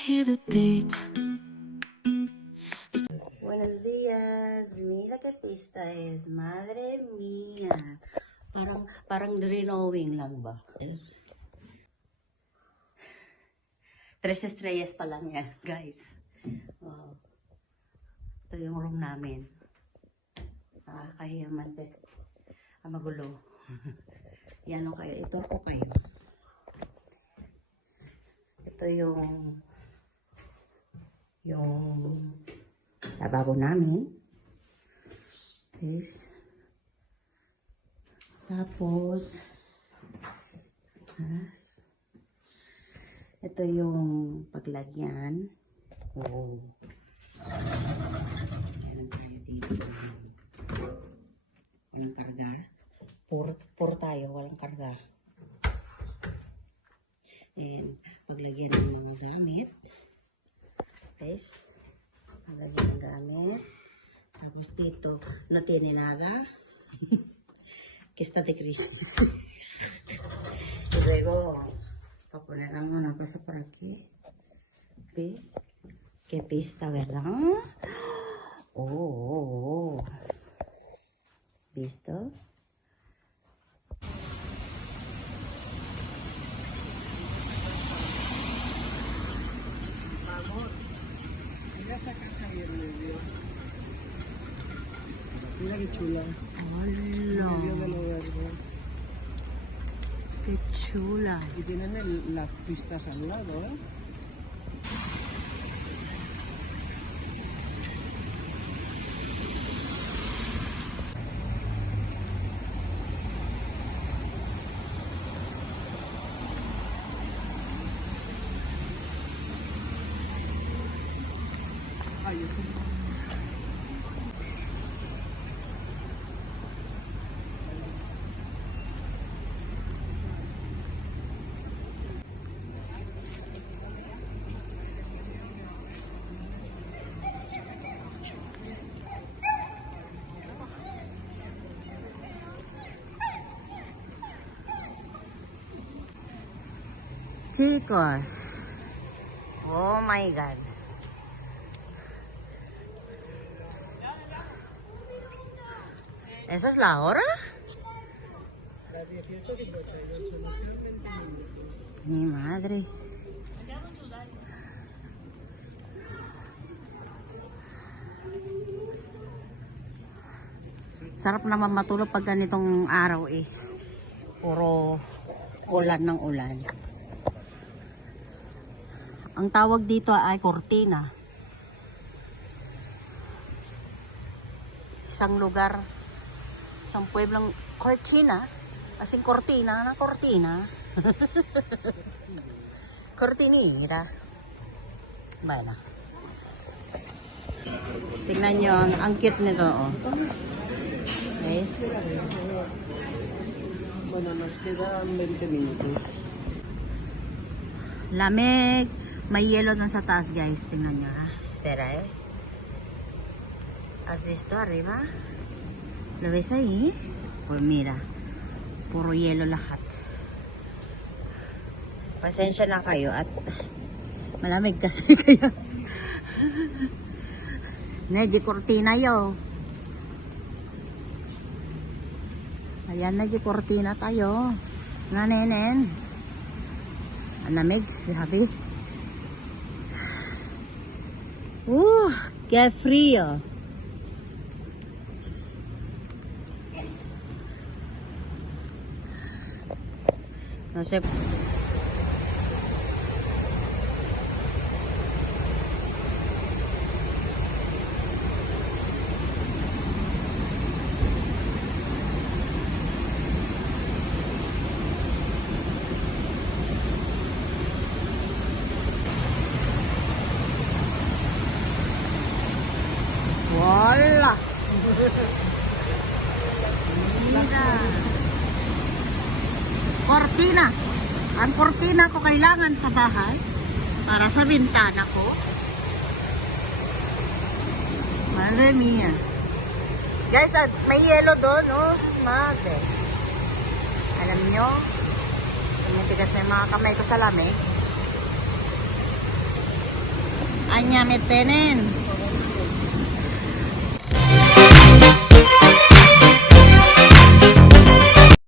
hear the beat. Buenos días. Mira qué pista es. Madre mía. Parang drawing lang ba? 3 estrellas pa lang yan, guys. Wow. Ito yung room namin. Nakakahiyaman din. Magulo. Yan o kayo. Ito ko kayo. Ito yung lababo namin. Yes. Tapos ito yung paglagyan. Oh. Meron tayo dito. Walang karga. Puro tayo, walang karga. And paglagyan ng mga gamit. Guys. Paglagyan ng gamit. Tapos dito, no tiene nada. Que está de Christmas. Y luego, para poner una cosa por aquí. ¿Ves? Qué pista, ¿verdad? Oh. ¿Visto? Amor, mira esa casa ahí en medio. Mira qué chula. Hola. En medio de lo verde. Qué chula. Y tienen las pistas al lado, ¿eh? Ay, Chicos. Oh my God. ¿Esa es la hora? las 18:58, nos quedan 20 minutos. Mi madre. Sarap naman matulog pag ganitong araw eh. Puro ulan ng ulan. Ang tawag dito ay cortina. Isang lugar, isang pueblong cortina. Asing cortina na cortina. Cortinita. Bala. Tingnan nyo, ang cute nito. Oh. Guys. Bueno, nos quedan 20 minutos. Lamig. May yelo dun sa taas, guys. Tingnan nyo, ha. Espera, eh. ¿Has visto arriba? ¿Lo ves ahí? Pues mira. Puro yelo lahat. Pasensya na kayo at malamig kasi kaya. Negi cortina yo. Ayan, negi cortina tayo. Nga nenen. Ang lamig, grabe. Qué frío. No sé. Wala. Mira. Cortina. Ang cortina ko kailangan sa bahay para sa bintana ko. Madre mia. Guys, may yelo doon, oh. Madre. Alam nyo, tumitigas na yung mga kamay ko sa lamig. Kanya me tienen.